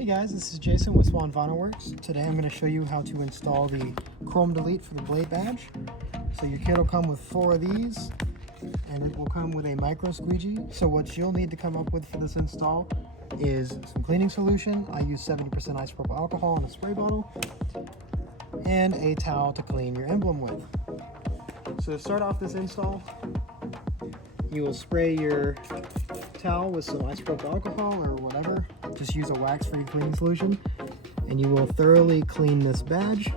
Hey guys, this is Jason with Swan Vinyl Works. Today I'm going to show you how to install the Chrome Delete for the blade badge. So your kit will come with 4 of these, and it will come with a micro squeegee. So what you'll need to come up with for this install is some cleaning solution. I use 70% isopropyl alcohol in a spray bottle, and a towel to clean your emblem with. So to start off this install, you will spray your towel with some isopropyl alcohol or whatever. Just use a wax-free cleaning solution, and you will thoroughly clean this badge.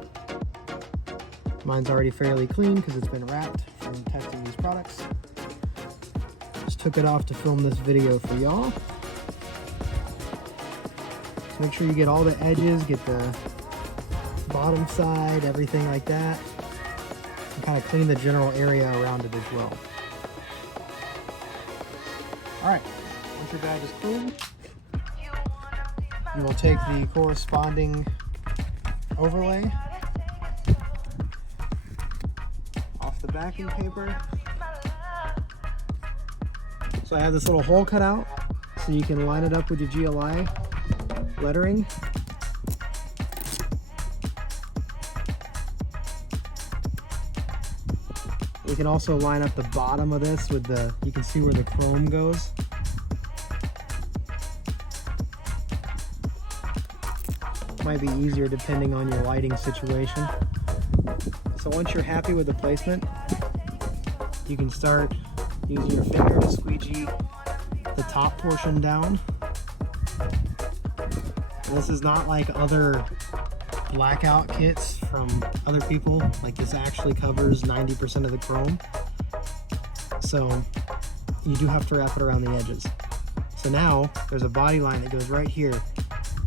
Mine's already fairly clean because it's been wrapped from testing these products. Just took it off to film this video for y'all. So make sure you get all the edges, get the bottom side, everything like that, and kind of clean the general area around it as well. Alright, once your badge is clean, you will take the corresponding overlay off the backing paper. So I have this little hole cut out so you can line it up with your GLI lettering. You can also line up the bottom of this with you can see where the chrome goes. Might be easier depending on your lighting situation. So once you're happy with the placement, you can start using your finger to squeegee the top portion down. And this is not like other blackout kits from other people. Like, this actually covers 90% of the chrome. So you do have to wrap it around the edges. So now there's a body line that goes right here.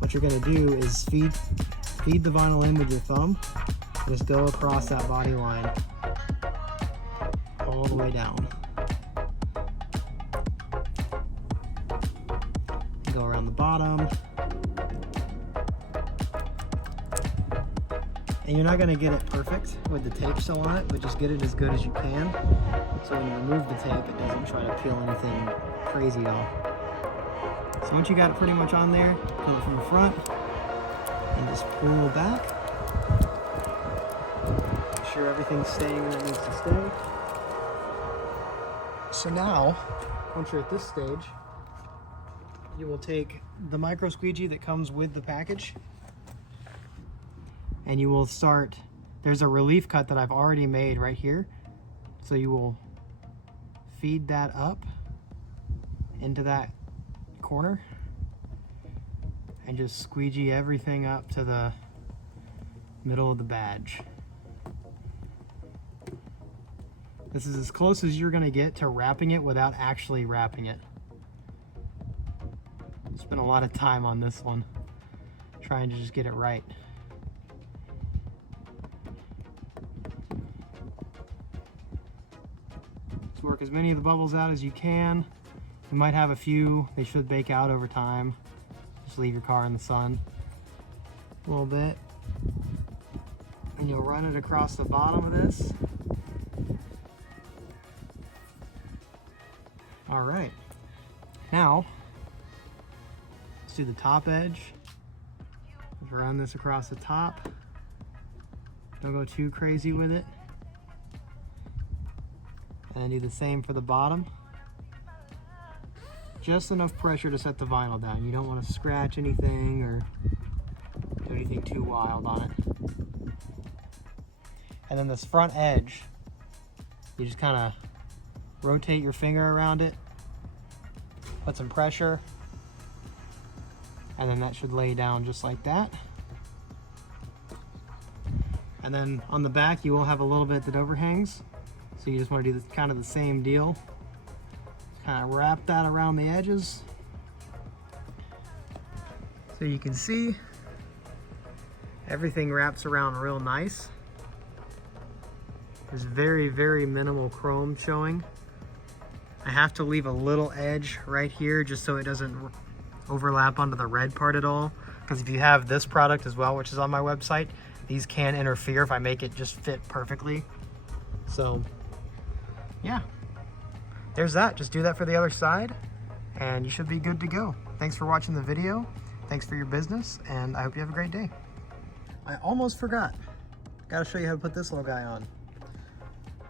What you're going to do is feed the vinyl in with your thumb and just go across that body line all the way down. Go around the bottom. And you're not going to get it perfect with the tape still on it, but just get it as good as you can. So when you remove the tape, it doesn't try to peel anything crazy off. So once you got it pretty much on there, come from the front and just pull back. Make sure everything's staying where it needs to stay. So now, once you're at this stage, you will take the micro squeegee that comes with the package, and you will start, there's a relief cut that I've already made right here. So you will feed that up into that corner and just squeegee everything up to the middle of the badge. This is as close as you're gonna get to wrapping it without actually wrapping it. Spent a lot of time on this one, trying to just get it right. Just work as many of the bubbles out as you can. You might have a few, they should bake out over time. Just leave your car in the sun a little bit. And you'll run it across the bottom of this. All right, now let's do the top edge. Run this across the top. Don't go too crazy with it. And then do the same for the bottom. Just enough pressure to set the vinyl down. You don't want to scratch anything or do anything too wild on it. And then this front edge, you just kind of rotate your finger around it, put some pressure, and then that should lay down just like that. And then on the back, you will have a little bit that overhangs. So you just want to do kind of the same deal. Kind of wrap that around the edges. So you can see everything wraps around real nice. There's very, very minimal chrome showing. I have to leave a little edge right here just so it doesn't overlap onto the red part at all. Because if you have this product as well, which is on my website, these can interfere if I make it just fit perfectly. So yeah, there's that. Just do that for the other side and you should be good to go. Thanks for watching the video. Thanks for your business, and I hope you have a great day. I almost forgot. Gotta show you how to put this little guy on.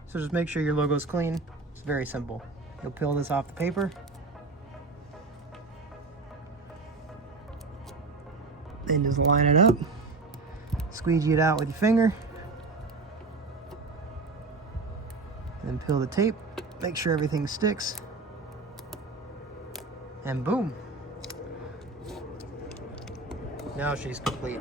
So just make sure your logo's clean. It's very simple. You'll peel this off the paper. Then just line it up. Squeegee it out with your finger. Then peel the tape. Make sure everything sticks. And boom. Now she's complete.